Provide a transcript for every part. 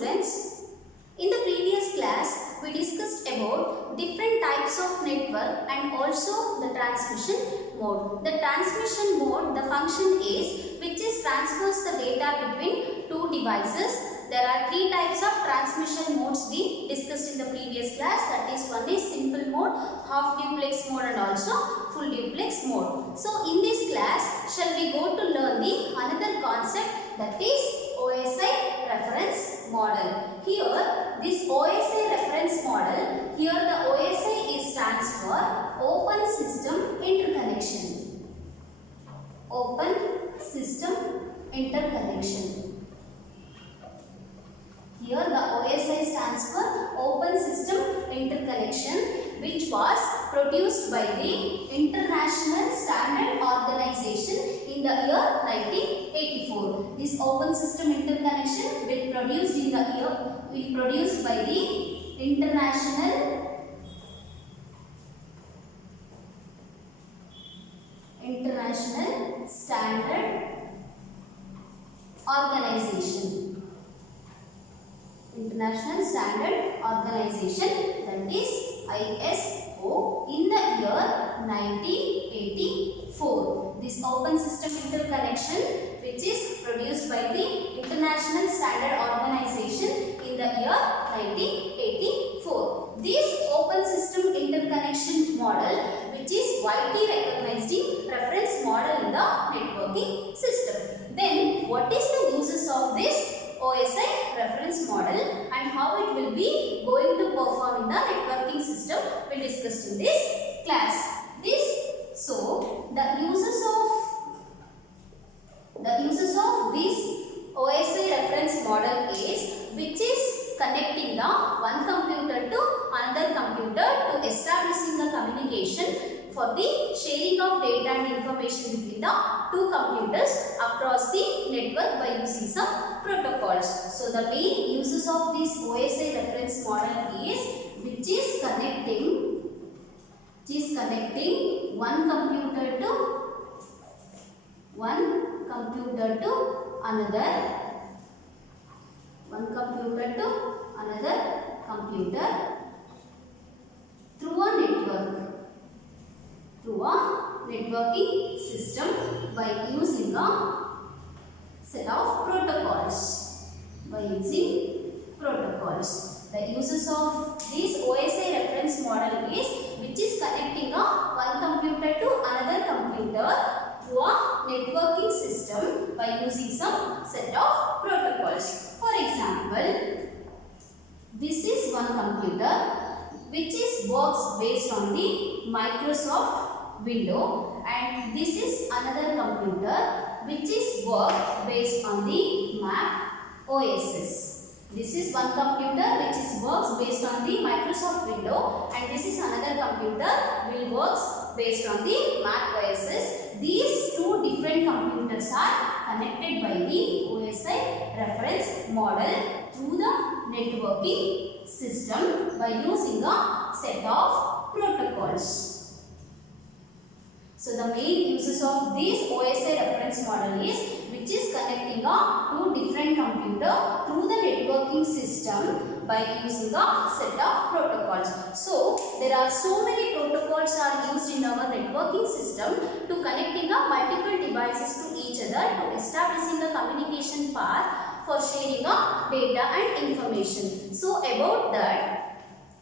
students, in the previous class we discussed about different types of network and also the transmission mode. The transmission mode, the function is which is transfers the data between two devices. There are three types of transmission modes we discussed in the previous class. That is, one is simple mode, half duplex mode and also full duplex mode. So in this class shall we go to learn the another concept, that is OSI reference model. Here this OSI reference model, here the OSI stands for Open System Interconnection. Open System Interconnection. Here the OSI stands for Open System Interconnection, which was produced by the International Standard Organization in the year 1984. This Open System Interconnection will be produced by the International Standard Organization. International Standard Organization, that is ISO, in the year 1984. This Open System Interconnection, which is produced by the International Standard Organization in the year 1984. This Open System Interconnection model, which is widely recognized reference model in the networking system. Then, what is the uses of this OSI reference model and how it will be going to perform in the networking system we discussed in this class. So the uses of this OSI reference model is which is connecting the one computer to another computer to establishing the communication for the sharing of data and information between the two computers across the network by using some protocols. So the main uses of this OSI reference model is which is connecting one computer to another computer through a networking system by using a set of protocols. The uses of this OSI reference model is which is connecting one computer to another computer through a networking system by using some set of protocols. For example, this is one computer which works based on the Microsoft Windows, and this is another computer which works based on the Mac OS. This is one computer which works based on the Microsoft Windows, and this is another computer which works based on the Mac OS. These two different computers are connected by the OSI reference model through the networking system by using a set of protocols. So the main uses of this OSI reference model is which is connecting two different computers through the networking system by using a set of protocols. So there are so many protocols are used in our networking system to connecting multiple devices to each other to establishing a communication path for sharing data and information. So about that,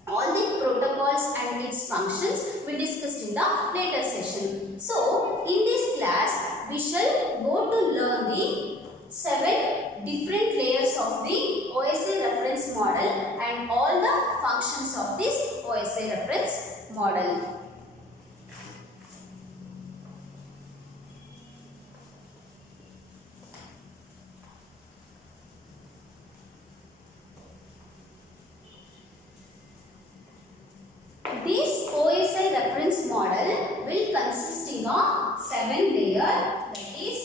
all the protocols and its functions we discussed in the later session. So in this class we shall go to learn the 7 different layers of the OSI reference model and all the functions of this OSI reference model. This OSI reference model will consisting of 7 layers. That is,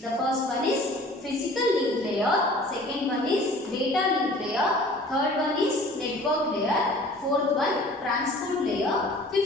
the first one is physical link layer, second one is data link layer, third one is network layer, fourth one transport layer, fifth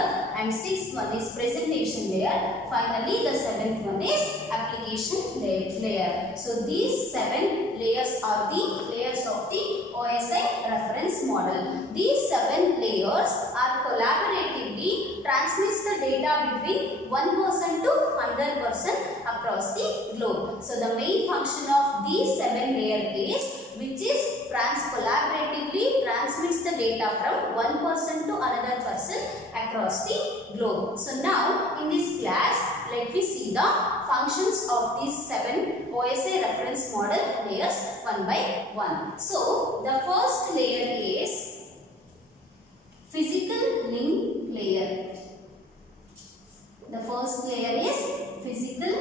layer, and sixth one is presentation layer. Finally, the seventh one is application layer. So these 7 layers are the layers of the OSI reference model. These 7 layers are collaboratively transmits the data between one person to another person across the globe. So the main function of these 7 layers is which is collaboratively transmits the data from one person to another person across the globe. So now in this class, let me see the functions of these 7 OSI reference model layers one by one. So the first layer is physical link layer. The first layer is physical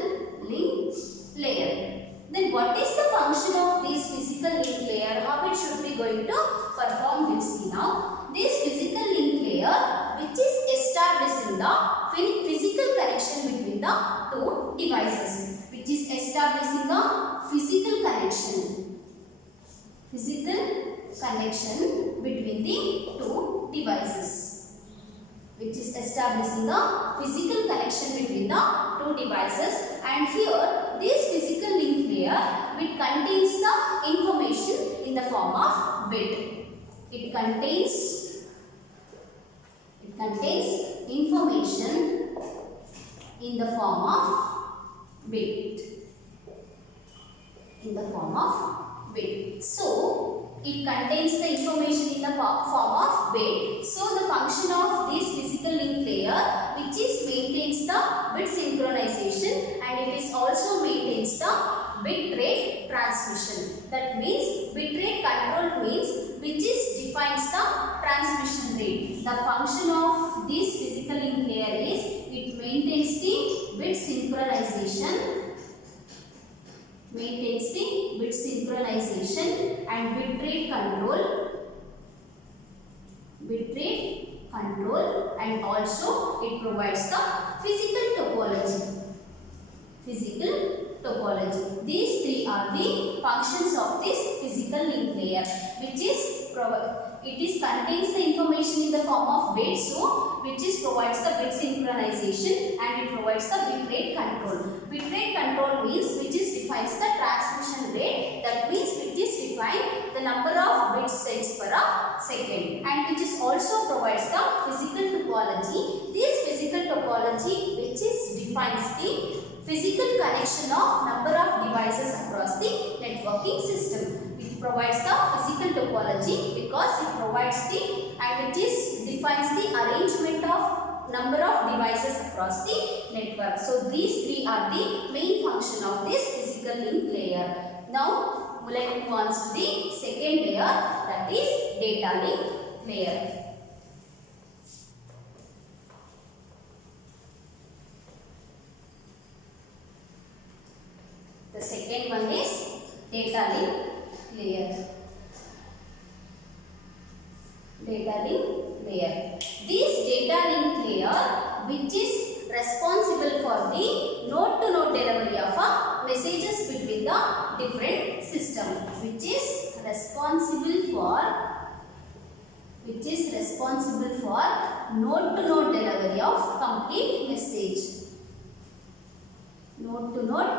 link layer. Then what is the function of this physical link layer? How it should be going to perform, we'll see now. This physical link layer which is establishing the physical connection between the two devices. Which is establishing the physical connection. Physical connection between the two devices. Which is establishing the physical connection between the two devices, and here this physical link layer which contains the information in the form of bit. It contains information in the form of bit. So it contains the information in the form of bit. So the function of this physical link layer which is maintains the bit synchronization, and it is also maintains the bit rate transmission. That means bit rate control means which is defines the transmission rate. The function of this physical link layer is it maintains the bit synchronization. And bit rate control, and also it provides the physical topology. These 3 are the functions of this physical link layer, which is it contains the information in the form of bit, so which is provides the bit synchronization, and it provides the bit rate control. Bit rate control means which is defines the transmission rate. That means which is define the number of bits sends per second, and which is also provides the physical topology. This physical topology which is defines the physical connection of number of devices across the networking system. It provides the physical topology because it provides the and it is defines the arrangement of number of devices across the network. So these 3 are the main function of this physical link layer. Now let's move on to the second layer, that is data link layer. The second one is data link layer. This data link layer which is responsible for the node-to-node delivery of messages between the different systems. Which is responsible for node-to-node delivery of complete message. Node-to-node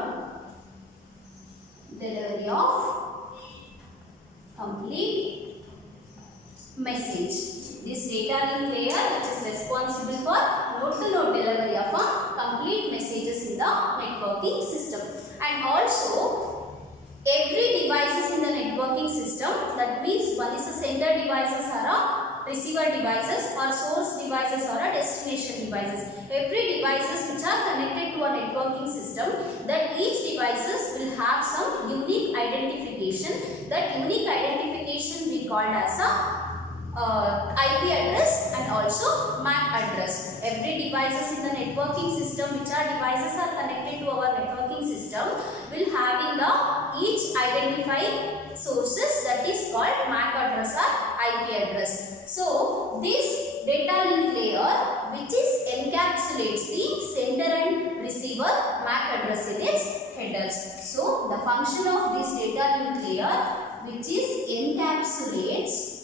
delivery of complete message. This data link layer which is responsible for node-to-node delivery of complete messages in the networking system. And also every devices in the networking system, that means one is a sender devices or receiver devices, or source devices or destination devices. Every devices which are connected to a networking system, that each devices will have some unique identification. That unique identification we called as a IP address and also MAC address. Every devices in the networking system which are devices are connected to our networking system will having the each identifying sources, that is called MAC address or IP address. So this data link layer which is encapsulates the sender and receiver MAC address in its headers. So the function of this data link layer which encapsulates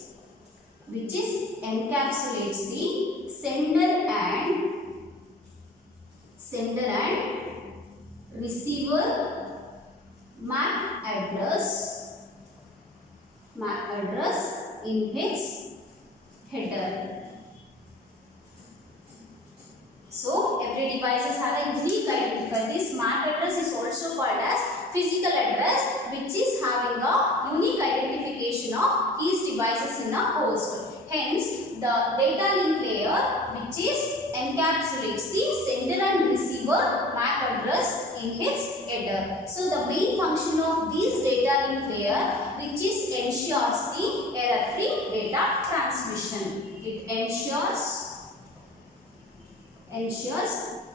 the sender and receiver MAC address in its header. So every device has a unique identifier. This MAC address is also called as physical address, which is having a unique identification of each devices in a host. Hence, the data link layer, which is encapsulates the sender and receiver MAC address in its header. So the main function of this data link layer, which is ensures the error-free data transmission. It ensures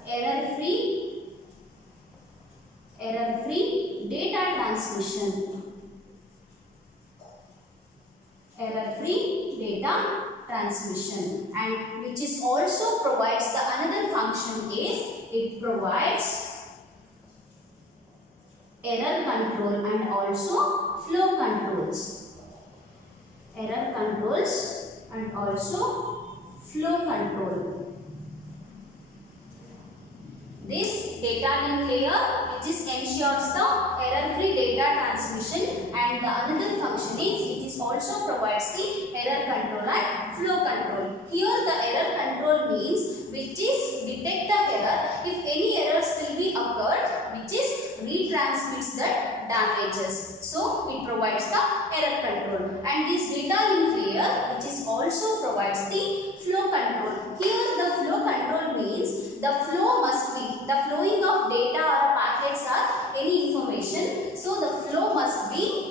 error-free data transmission. Error-free data transmission, and which is also provides the another function is it provides error control and also flow controls. Error controls and also flow control. This data link layer, which is ensures the error-free data transmission, and the another function is it is also provides the error control and flow control. Here the error control means which is detect the error if any errors will be occurred, which is retransmits the damages. So it provides the error control, and this data link layer, which is also provides the flow control. Here the flow control means the flow must be the flowing of data or packets or any information. So the flow must be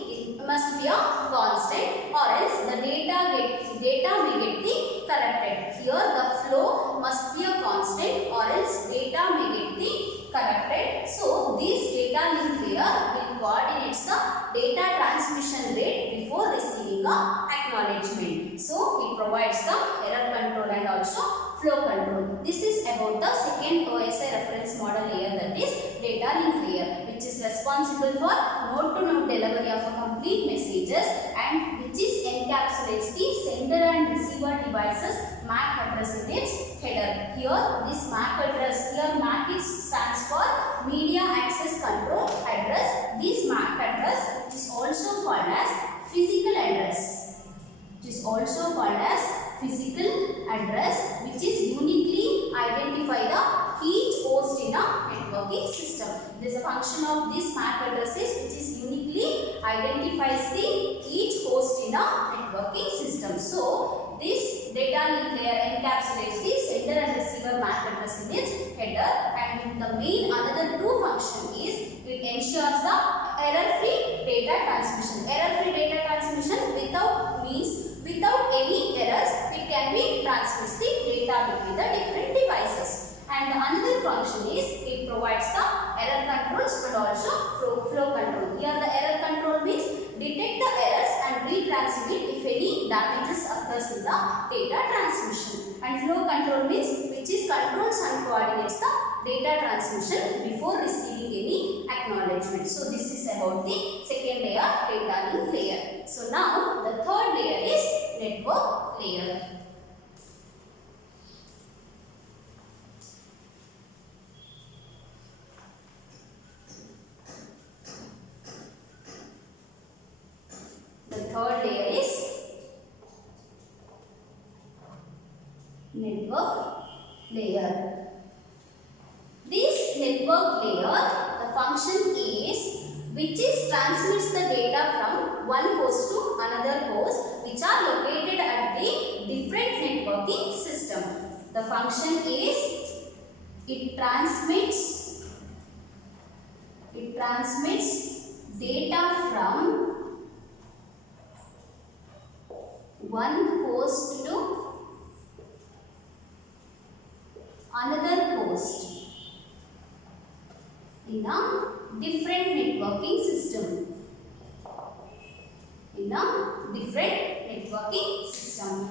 a constant, or else the data may get the corrupted. Here the flow must be a constant, or else data may get the corrupted. So this data link layer will coordinate the data transmission rate before receiving a acknowledgement. So it provides the error control and also flow control. This is about the second OSI reference model layer, that is data link layer, which is responsible for node-to-node delivery of a complete messages, and which is encapsulates the sender and receiver devices MAC address in its header. Here this MAC address, here MAC stands for Media Access Control Address. This MAC address, which is also called as physical address, which is uniquely identify the each host in a networking system. There is a function of this MAC addresses which is uniquely identifies the each host in a networking system. So this data link layer encapsulates the sender and receiver MAC address in its header, and the main another two function is it ensures the error-free data transmission. Error-free data transmission without any errors, it can be transmits the data between the different devices. And the another function is it provides the error controls and also flow control. Here the error control means detect the errors and retransmit if any damages occurs in the data transmission. And flow control means which is controls and coordinates the data transmission before receiving any acknowledgement. So this is about the second layer, data link layer. So now the third layer is network layer. The third layer is network layer. This network layer, the function is which is transmits the data from one host to another host, which are located at the different networking system. The function is it transmits data from one host to another host in a different networking system.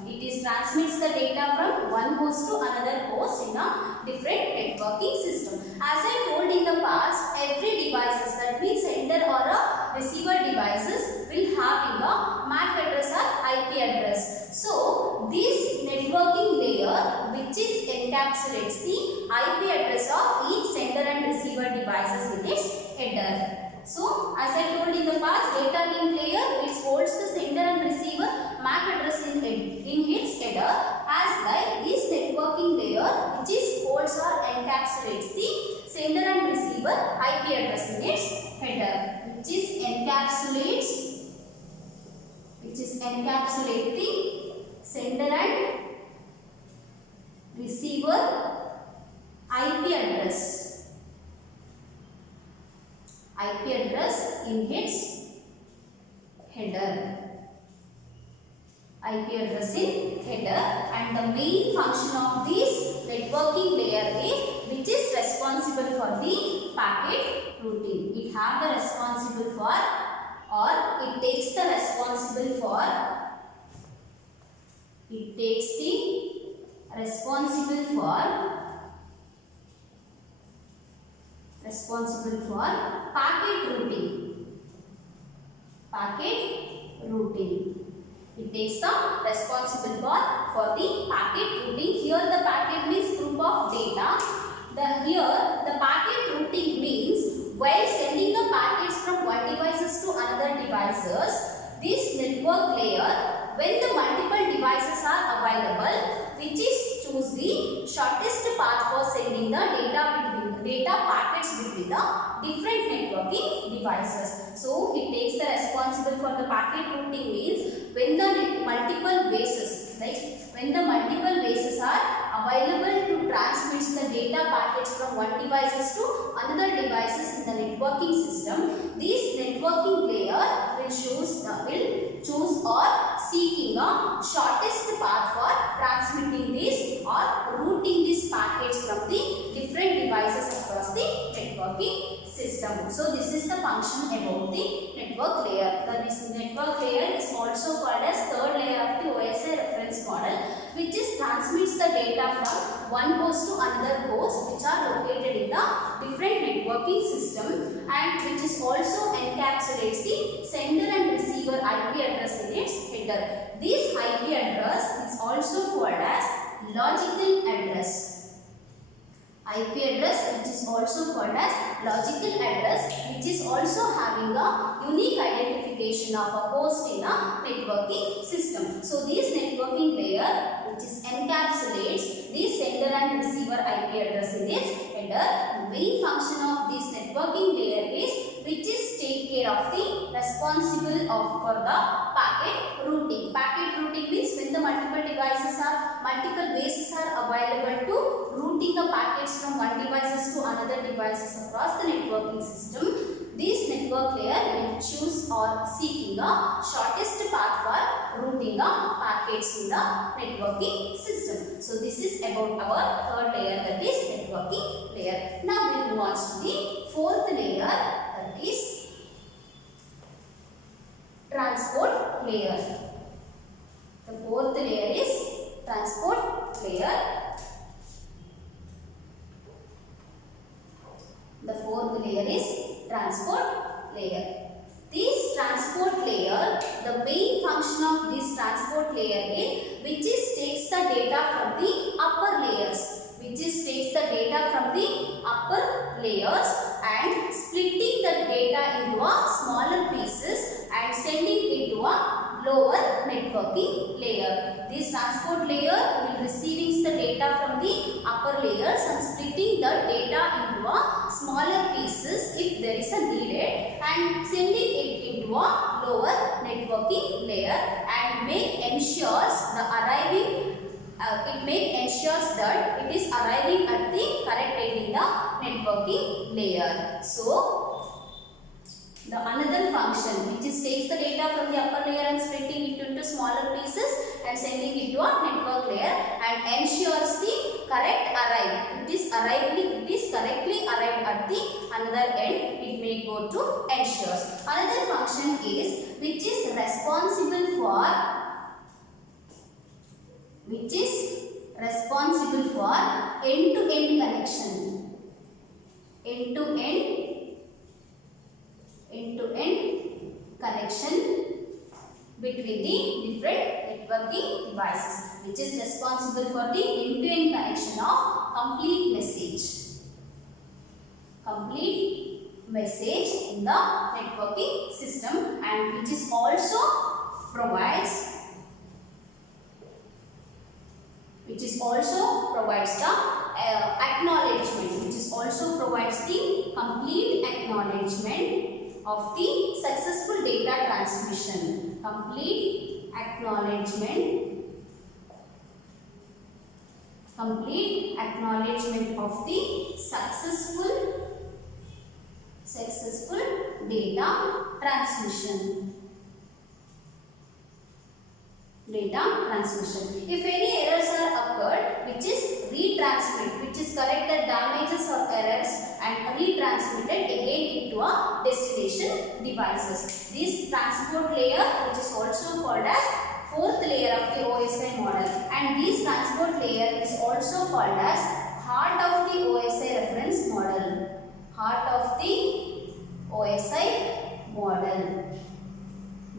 It is transmits the data from one host to another host in a different networking system. As I told in the past, every devices, that means sender or a receiver devices, will have a MAC address or IP address. So this networking layer, which encapsulates the IP address of each sender and receiver devices in its header. So, as I told in the past, data link layer which holds the sender and receiver MAC address in its header, as like this networking layer which is holds or encapsulates the sender and receiver IP address in its header, which is encapsulating sender and receiver IP address in its header. IP address in header, and the main function of this networking layer is which is responsible for the packet routing. It have the responsible for, or it takes the responsible for packet routing. It takes the responsible for the packet routing. Here the packet means group of data. Here the packet routing means while sending the packets from one devices to another devices, this network layer, when the multiple devices are available, which is choose the shortest path for sending the data packets between the different networking devices. So it takes the responsible for the packet routing means when the multiple bases are available to transmit the data packets from one devices to another devices in the networking system, this networking layer will choose or seeking a shortest path for transmitting this or routing these packets from the different devices across the networking system. So this is the function about the network layer. This network layer is also called as third layer of the OSI reference model, which is transmits the data from one host to another host, which are located in the different networking system, and which is also encapsulates the sender and receiver IP address in its header. This IP address is also called as logical address. IP address which is also called as logical address, which is also having a unique identification of a host in a networking system. So this networking layer which is encapsulates the sender and receiver IP address in its header. The main function of this networking layer is which is take care of the responsible for the packet routing. Packet routing means when the multiple bases are available to routing the packets from one devices to another devices across the networking system. This network layer will choose or seeking a shortest path for routing the packets in the networking system. So this is about our third layer, that is networking layer. Now we move on to the fourth layer, that is transport layer. The fourth layer is transport layer. The fourth layer is transport layer. This transport layer, the main function of this transport layer is which is takes the data from the upper layers. And splitting the data into a smaller pieces and sending into a lower networking layer. This transport layer will receiving the data from the upper layers and splitting the data into a smaller pieces if there is a needed, and sending it into a lower networking layer, and ensures that it is arriving at the correct end in the networking layer. So the another function which is takes the data from the upper layer and splitting it into smaller pieces and sending it to a network layer, and ensures the correct arrive. It is correctly arrived at the another end. It may go to ensures. Another function is which is responsible for end-to-end connection. End-to-end connection between the different networking devices, which is responsible for the end-to-end connection of complete message in the networking system, and which is also provides the acknowledgement, which is also provides the complete acknowledgement of the successful data transmission. Complete acknowledgement of the successful data transmission. If any errors are occurred, which is retransmit, which is correct the damages or errors and retransmitted again into a destination devices. This transport layer, which is also called as fourth layer of the OSI model, and this transport layer is also called as heart of the OSI reference model.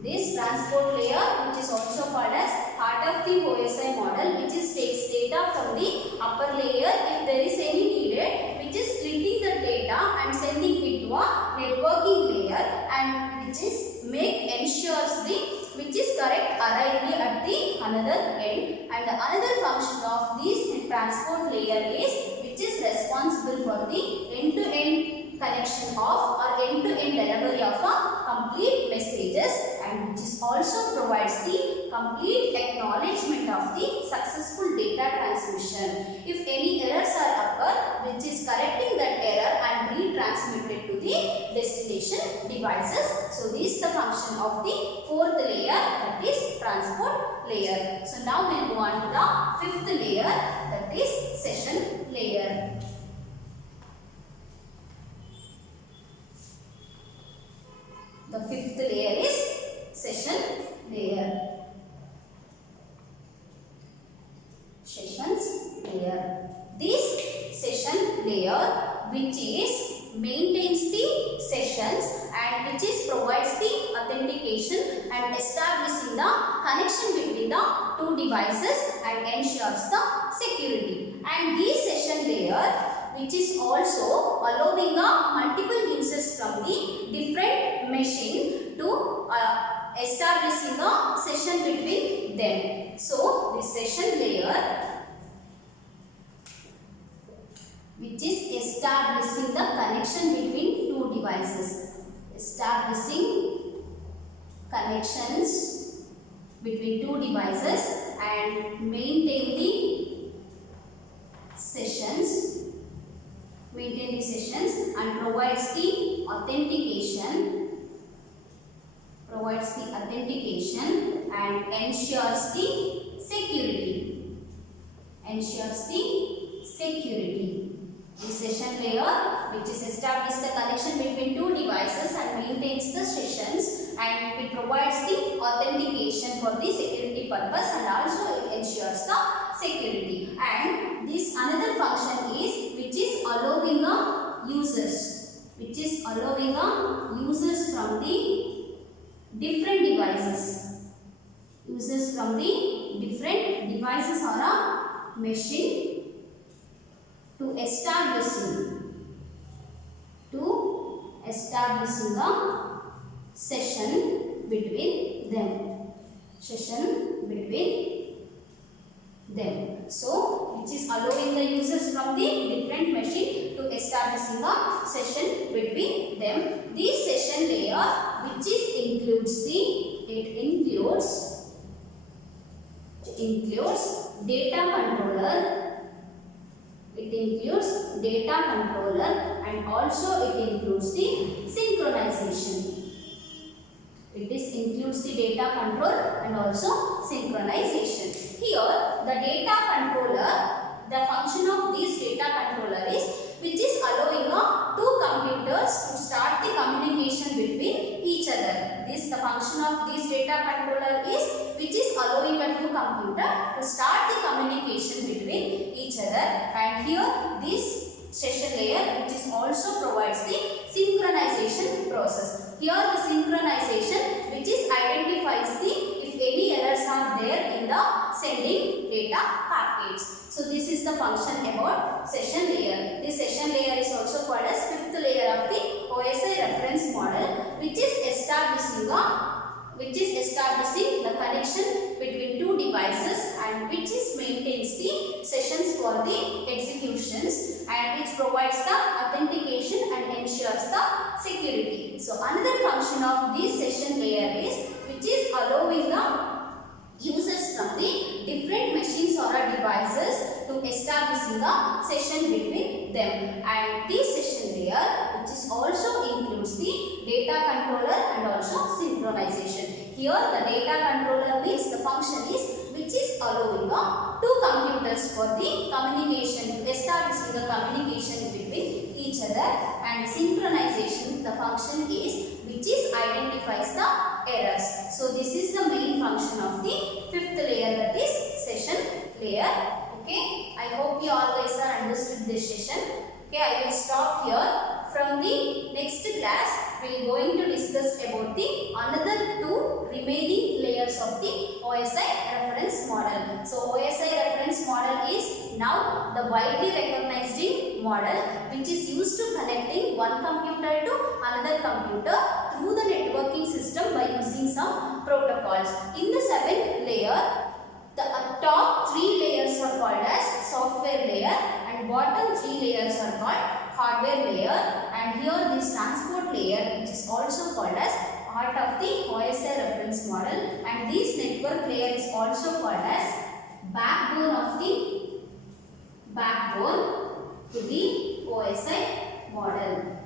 This transport layer, which is also called as heart of the OSI model, which is takes data from the upper layer if there is any needed, which is splitting the data and sending it to a networking layer, and which is ensures the which is correct arrival at the another end, and the another function of this transport layer is which is responsible for the end-to-end connection of or end-to-end delivery of a complete messages, and which is also provides the complete acknowledgement of the successful data transmission. If any errors are occur, which is correcting that error and retransmitted to the destination devices. So this is the function of the fourth layer, that is transport layer. So now we will move on to the fifth layer, that is session layer. The fifth layer is session layer. This session layer, which is maintains the sessions and which is provides the authentication and establishing the connection between the two devices and ensures the security. And this session layer, which is also allowing multiple users from the different machine to establishing a session between them. So this session layer, which is establishing the connection between two devices, establishing connections between two devices and maintain the sessions and provides the authentication and ensures the security. The session layer, which is establish the connection between two devices and maintains the sessions, and it provides the authentication for the security purpose, and also it ensures the security. And this another function is which is allowing users from the different devices. Users from the different devices or a machine to establishing the session between them. So, which is allowing the users from the different machine to establishing a session between them. This session layer, which is includes data controller, and also it includes the synchronization. It includes the data control and also synchronization. Here, the data controller, the function of this data controller is which is allowing two computers to start the communication between each other. The function of this data controller is which is allowing a two computer to start the communication between each other. And here, this session layer, which is also provides the synchronization process. Here the synchronization, which is identifies the if any errors are there in sending data packets. So this is the function about session layer. This session layer is also called as fifth layer of the OSI reference model, which is establishing the connection between two devices and which is maintains the sessions for the executions and which provides the authentication and ensures the security. So another function of this session layer is which is allowing the users from the different machines or devices to establishing a session between them, and this session layer which is also includes the data controller and also synchronization. Here the data controller means the function is which is allowing two computers for the communication, establishing the communication between each other, and synchronization the function is which is identifies the errors. So this is the main function of the fifth layer, that is session layer. Okay, I hope you all guys are understood this session. Okay, I will stop here. From the next class, we will going to discuss about the another two remaining layers of the OSI reference model. So OSI reference model is now the widely recognized model which is used to connecting one computer to another computer through the networking system by using some protocols. In the seventh layer, the top three layers are called as software layer and bottom three layers are called hardware layer, and here this transport layer which is also called as part of the OSI reference model, and this network layer is also called as backbone to the OSI model.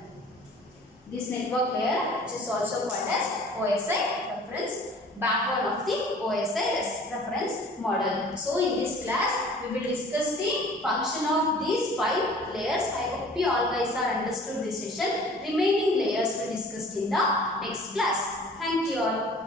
This network layer which is also called as OSI reference backbone of the OSI reference model. So in this class we will discuss the function of these 5 layers. I hope you all guys are understood this session. Remaining layers we discussed in the next class. Thank you all.